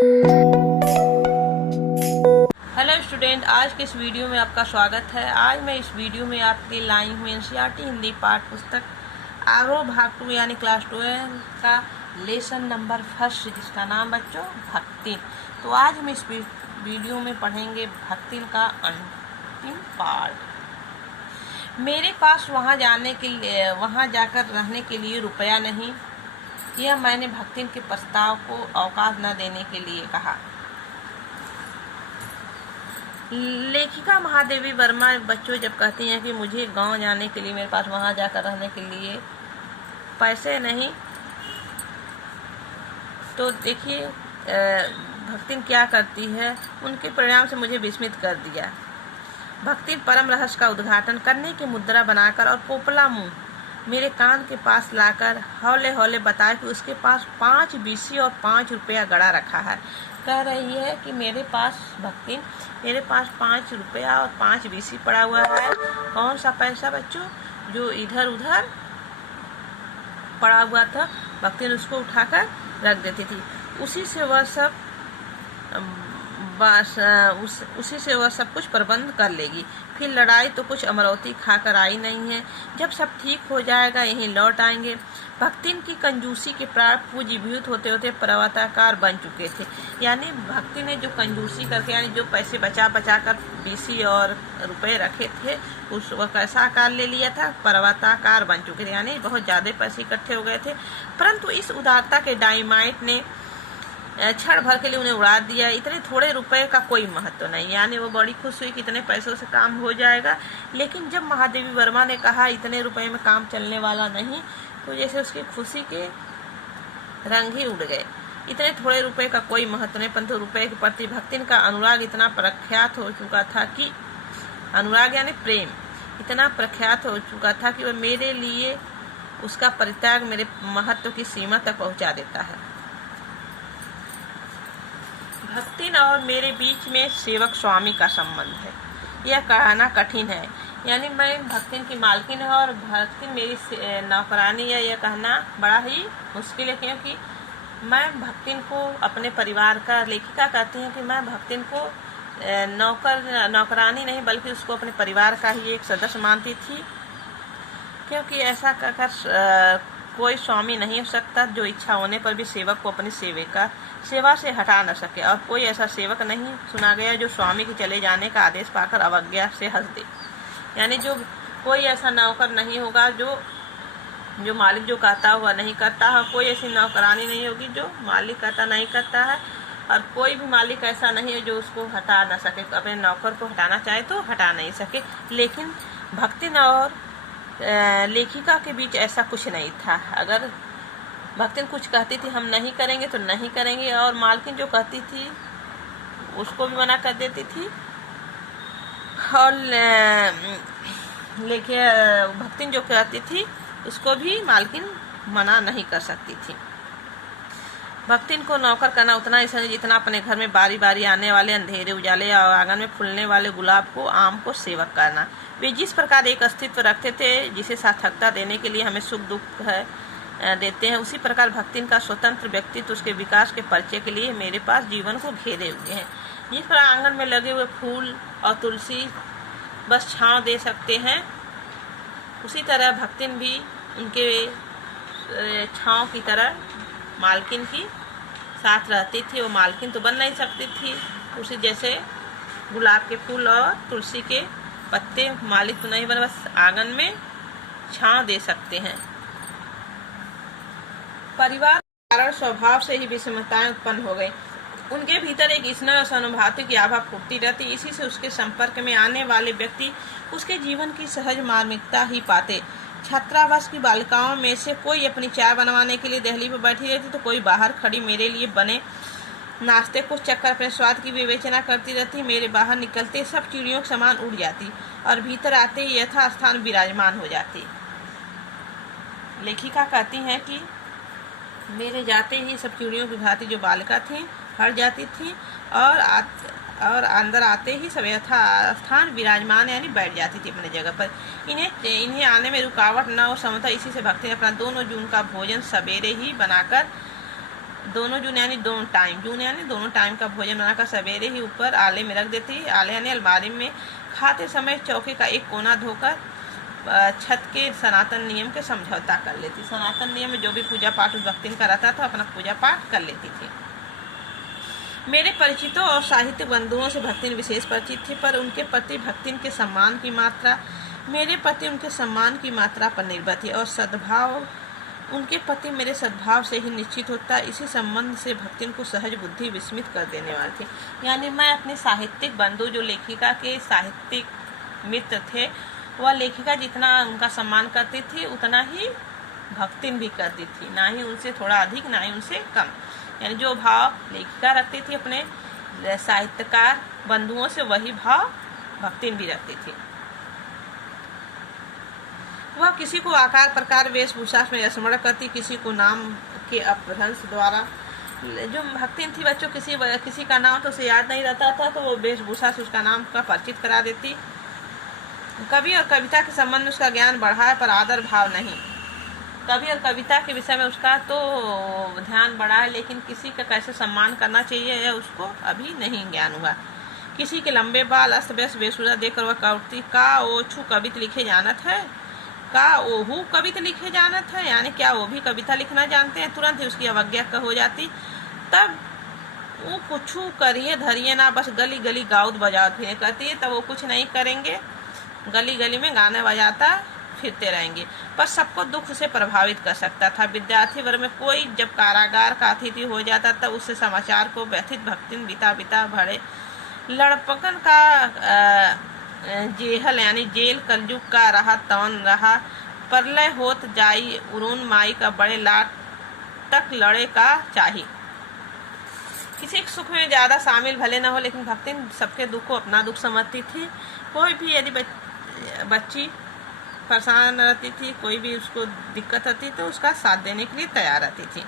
Hello student, आज के इस वीडियो में आपका स्वागत है। आज मैं इस वीडियो में आपके लिए लाई हूँ एनसीईआरटी हिंदी पाठ पुस्तक आरोह भाग 2 यानी क्लास 12 का लेसन नंबर फर्स्ट, जिसका नाम बच्चों भक्ति। तो आज हम इस वीडियो में पढ़ेंगे भक्ति का अंतिम पार्ट। मेरे पास वहाँ जाकर रहने के लिए रुपया नहीं, यह मैंने भक्ति के प्रस्ताव को अवकाश न देने के लिए कहा। लेखिका महादेवी वर्मा बच्चों जब कहती हैं कि मुझे गांव जाने के लिए, मेरे पास वहां जाकर रहने के लिए पैसे नहीं, तो देखिए भक्ति क्या करती है, उनके परिणाम से मुझे विस्मित कर दिया। भक्ति परम रहस्य का उद्घाटन करने की मुद्रा बनाकर और पोपला मुंह मेरे कान के पास लाकर हौले हौले बताया कि उसके पास 5 बीसी और 5 रुपया गड़ा रखा है। कह रही है कि मेरे पास 5 रुपया और 5 बीसी पड़ा हुआ है। कौन सा पैसा बच्चों? जो इधर उधर पड़ा हुआ था, भक्ति ने उसको उठाकर रख देती थी। उसी से वह सब कुछ प्रबंध कर लेगी। फिर लड़ाई तो कुछ अमरावती खाकर आई नहीं है। जब सब ठीक हो जाएगा यहीं लौट आएंगे। भक्ति की कंजूसी के प्राण पूंजीभूत होते होते पर्वताकार बन चुके थे। यानी भक्ति ने जो कंजूसी करके, यानी जो पैसे बचा कर बीसी और रुपए रखे थे, उस वह कैसा आकार ले लिया था? पर्वताकार बन चुके थे, यानी बहुत ज्यादा पैसे इकट्ठे हो गए थे। परंतु इस उदारता के डायनामाइट ने क्षण भर के लिए उन्हें उड़ा दिया। इतने थोड़े रुपए का कोई महत्व नहीं, यानी वो बड़ी खुश हुई कि इतने पैसों से काम हो जाएगा। लेकिन जब महादेवी वर्मा ने कहा इतने रुपए में काम चलने वाला नहीं, तो जैसे उसकी खुशी के रंग ही उड़ गए। इतने थोड़े रुपए का कोई महत्व नहीं, परंतु रुपए के प्रति भक्ति का अनुराग इतना प्रख्यात हो चुका था कि, अनुराग यानी प्रेम, इतना प्रख्यात हो चुका था कि वह मेरे लिए उसका परित्याग मेरे महत्व की सीमा तक पहुंचा देता है। भक्ति और मेरे बीच में सेवक स्वामी का संबंध है, यह कहना कठिन है। यानी मैं भक्ति की मालकिन है और भक्ति मेरी नौकरानी है, यह कहना बड़ा ही मुश्किल है, क्योंकि मैं भक्ति को अपने परिवार का, लेखिका कहती है कि मैं भक्ति को नौकरानी नहीं बल्कि उसको अपने परिवार का ही एक सदस्य मानती थी। क्योंकि ऐसा कहकर कोई स्वामी नहीं हो सकता जो इच्छा होने पर भी सेवक को अपनी सेवा से हटा न सके, और कोई ऐसा सेवक नहीं सुना गया जो स्वामी के चले जाने का आदेश पाकर अवज्ञा से हंस दे। यानी जो कोई ऐसा नौकर नहीं होगा जो मालिक जो कहता हुआ नहीं करता है। कोई ऐसी नौकरानी नहीं होगी जो मालिक कहता नहीं करता है, और कोई भी मालिक ऐसा नहीं है जो उसको हटा ना सके, अपने नौकर को हटाना चाहे तो हटा नहीं सके। लेकिन भक्ति और लेखिका के बीच ऐसा कुछ नहीं था। अगर भक्ति कुछ कहती थी हम नहीं करेंगे तो नहीं करेंगे, और मालकिन जो कहती थी उसको भी मना कर देती थी, और लेकिन भक्ति जो कहती थी उसको भी मालकिन मना नहीं कर सकती थी। भक्ति को नौकर करना उतना ही समझ जितना अपने घर में बारी बारी आने वाले अंधेरे उजाले और आंगन में फूलने वाले गुलाब को, आम को सेवक करना। वे जिस प्रकार एक अस्तित्व रखते थे जिसे सार्थकता देने के लिए हमें सुख दुख देते हैं, उसी प्रकार भक्ति का स्वतंत्र व्यक्तित्व, उसके विकास के परिचय के लिए मेरे पास जीवन को घेरे हुए हैं। जिस प्रकार आंगन में लगे हुए फूल और तुलसी बस छांव दे सकते हैं, उसी तरह भक्ति भी उनके छांव की तरह मालकिन की साथ रहती थी। वो मालकिन तो बन नहीं सकती थी, उसी जैसे गुलाब के फूल और तुलसी के पत्ते मालिक तो नहीं बन, बस आंगन में छांव दे सकते हैं। परिवार के कारण स्वभाव से ही विषमताएं उत्पन्न हो गई। उनके भीतर एक स्नेह और सहानुभूति की आभा फूटती रहती। इसी से उसके संपर्क में आने वाले व्यक्ति उसके जीवन की सहज मार्मिकता ही पाते। छात्रावास की बालिकाओं में से कोई अपनी चाय बनवाने के लिए दहली पर बैठी रहती, तो कोई बाहर खड़ी मेरे लिए बने नाश्ते को चक्कर अपने स्वाद की विवेचना करती रहती। मेरे बाहर निकलते सब चिड़ियों के समान उड़ जाती और भीतर आते ही यथास्थान विराजमान हो जाती। लेखिका कहती हैं कि मेरे जाते ही सब चिड़ियों की भांति जो बालिका थी हट जाती थी, और अंदर आते ही सब यथास्थान विराजमान यानी बैठ जाती थी अपने जगह पर। इन्हें आने में रुकावट न हो समझता। इसी से भक्ति ने अपना 2 जून का भोजन सवेरे ही बनाकर दोनों जून यानी दोनों टाइम का भोजन बनाकर सवेरे ही ऊपर आले में रख देती। आले यानी अलमारी में। खाते समय चौके का एक कोना धोकर छत के सनातन नियम के समझौता कर लेती। सनातन नियम में जो भी पूजा पाठ उस भक्तिन का रहता था अपना पूजा पाठ कर लेती थी। मेरे परिचितों और साहित्य बंधुओं से भक्तिन विशेष परिचित थी, पर उनके प्रति भक्तिन के सम्मान की मात्रा मेरे प्रति उनके सम्मान की मात्रा पर निर्भर थी, और सद्भाव उनके प्रति मेरे सद्भाव से ही निश्चित होता। इसी संबंध से भक्तिन को सहज बुद्धि विस्मित कर देने वाली थी। यानी मैं अपने साहित्यिक बंधु जो लेखिका के साहित्यिक मित्र थे, वह लेखिका जितना उनका सम्मान करती थी उतना ही भक्तिन भी करती थी, ना ही उनसे थोड़ा अधिक ना ही उनसे कम। यानी जो भाव लेखिका रखती थी अपने साहित्यकार बंधुओं से, वही भाव भक्तिन भी रखती थी। वह किसी को आकार प्रकार वेशभूषा में स्मरण करती, किसी को नाम के अपभ्रंश द्वारा। जो भक्तिन थी बच्चों, किसी का नाम तो उसे याद नहीं रहता था, तो वो वेशभूषा से उसका नाम का परिचित करा देती। कवि और कविता के संबंध में उसका ज्ञान बढ़ा है, पर आदर भाव नहीं। कवि और कविता के विषय में उसका तो ध्यान बढ़ा है, लेकिन किसी का कैसे सम्मान करना चाहिए यह उसको अभी नहीं ज्ञान हुआ। किसी के लंबे बाल अस्त व्यस्त वेशभूषा देखकर वह कहती, का ओछू कवित लिखे जानत है, का ओहू कवित लिखे जानत है, यानी क्या वो भी कविता लिखना जानते हैं। तुरंत ही उसकी अवज्ञा हो जाती। तब वो कुछ करिए धरिए ना, बस गली गली गाउत बजावत फिरे कहती है। तब वो कुछ नहीं करेंगे, गली गली में गाने बजाता फिरते रहेंगे, पर सबको दुख से प्रभावित कर सकता था। विद्यार्थी वर्ग में कोई जब कारागार का अतिथि हो जाता तब उससे समाचार को व्यथित भक्तिन बिता बिता भरे लड़पकन का जेहल यानी जेल कलयुग का रहा तवन रहा। परलय होत जाई उरुन माई का बड़े लाट तक लड़े का चाहिए। किसी के सुख में ज़्यादा शामिल भले न हो, लेकिन भक्तिन सबके दुख को अपना दुख समझती थी। कोई भी यदि बच्ची परेशान रहती थी, कोई भी उसको दिक्कत होती तो उसका साथ देने के लिए तैयार रहती थी।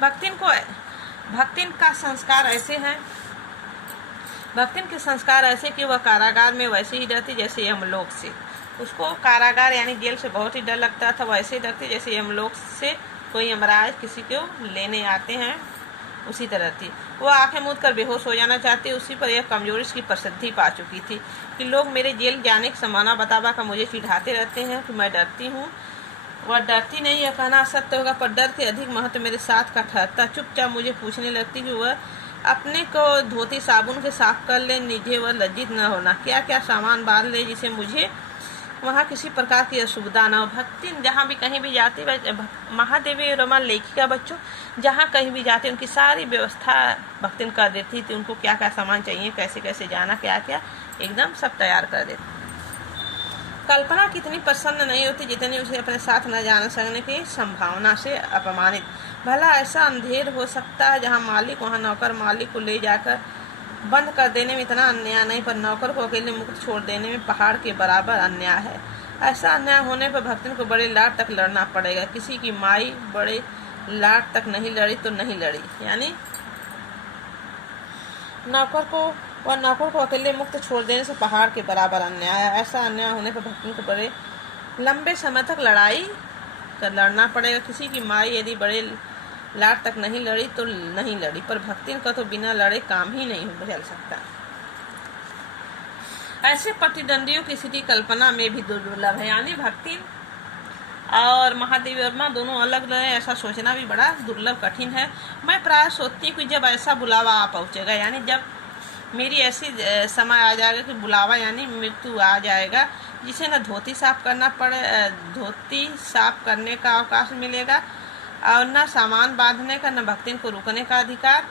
भक्तिन का संस्कार ऐसे हैं, भक्तिन के संस्कार ऐसे कि वह कारागार में वैसे ही डरती जैसे यमलोक से। उसको कारागार यानी जेल से बहुत ही डर लगता था, वैसे ही डरती जैसे यमलोक से कोई यमराज किसी को लेने आते हैं, उसी तरह थी। वह आंखें मूंद कर बेहोश हो जाना चाहती। उसी पर यह कमजोरी उसकी प्रसिद्धि पा चुकी थी कि लोग मेरे जेल जाने की संभावना बतावा का मुझे चिढ़ाते रहते हैं कि मैं डरती हूँ। वह डरती नहीं, यह कहना सत्य होगा, पर डर के अधिक महत्व मेरे साथ का ठहरता। चुपचाप मुझे पूछने लगती कि वह अपने को धोती साबुन से साफ कर ले, निजे वह लज्जित न होना, क्या क्या सामान बांध ले जिसे मुझे वहाँ किसी प्रकार की असुविधा न हो। भक्तिन जहाँ भी कहीं भी जाती, महादेवी रोमन लेखिका बच्चों जहाँ कहीं भी जाती उनकी सारी व्यवस्था भक्तिन कर देती थी। उनको क्या क्या सामान चाहिए, कैसे कैसे जाना, क्या क्या एकदम सब तैयार कर देती। कल्पना कितनी प्रसन्न नहीं होती जितनी उसे अपने साथ न जाने सकने की संभावना से अपमानित। भला ऐसा अंधेर हो सकता है जहाँ मालिक वहाँ नौकर मालिक को ले जाकर बंद कर देने में इतना अन्याय नहीं, पर नौकर को अकेले मुक्त छोड़ देने में पहाड़ के बराबर अन्याय है। ऐसा अन्याय होने पर भक्तिन को बड़े लाट तक लड़ना पड़ेगा। किसी की माई बड़े लाट तक नहीं लड़ी तो नहीं लड़ी, यानी नौकर को अकेले मुक्त छोड़ देने से पहाड़ के बराबर अन्याय है। ऐसा अन्याय होने पर भक्तिन को बड़े लंबे समय तक लड़ना पड़ेगा। किसी की माई यदि बड़े लाट तक नहीं लड़ी तो नहीं लड़ी, पर भक्तिन का तो बिना लड़े काम ही नहीं चल सकता। ऐसे प्रतिद्वंदियों की स्थिति कल्पना में भी दुर्लभ है, यानी भक्तिन और महादेवी वर्मा दोनों अलग रहे, ऐसा सोचना भी बड़ा दुर्लभ कठिन है। मैं प्राय सोचती हूँ कि जब ऐसा बुलावा आ पहुँचेगा, यानी जब मेरी ऐसी समय आ जाएगा कि बुलावा यानी मृत्यु आ जाएगा, जिसे न धोती साफ करना पड़े, धोती साफ करने का अवकाश मिलेगा और न सामान बांधने का, न भक्तिन को रोकने का अधिकार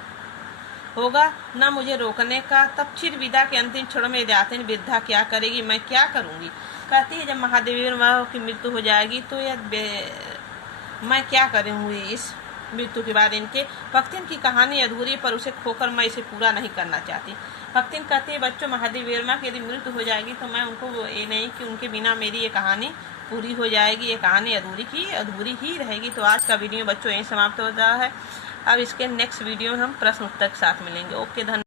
होगा, न मुझे रोकने का। तब चिर विदा के अंतिम क्षण में यदातिन वृद्धा क्या करेगी, मैं क्या करूँगी। कहती है जब महादेवी वर्मा की मृत्यु हो जाएगी तो मैं क्या करूँगी इस मृत्यु के बाद। इनके भक्तिन की कहानी अधूरी, पर उसे खोकर मैं इसे पूरा नहीं करना चाहती। भक्तिन कहती है बच्चों, महादेवी वर्मा की यदि मृत्यु हो जाएगी तो मैं उनको ये नहीं कि उनके बिना मेरी ये कहानी पूरी हो जाएगी, ये कहानी अधूरी ही रहेगी। तो आज का वीडियो बच्चों यहीं समाप्त हो रहा है। अब इसके नेक्स्ट वीडियो में हम प्रश्न उत्तर के साथ मिलेंगे। ओके, धन्यवाद।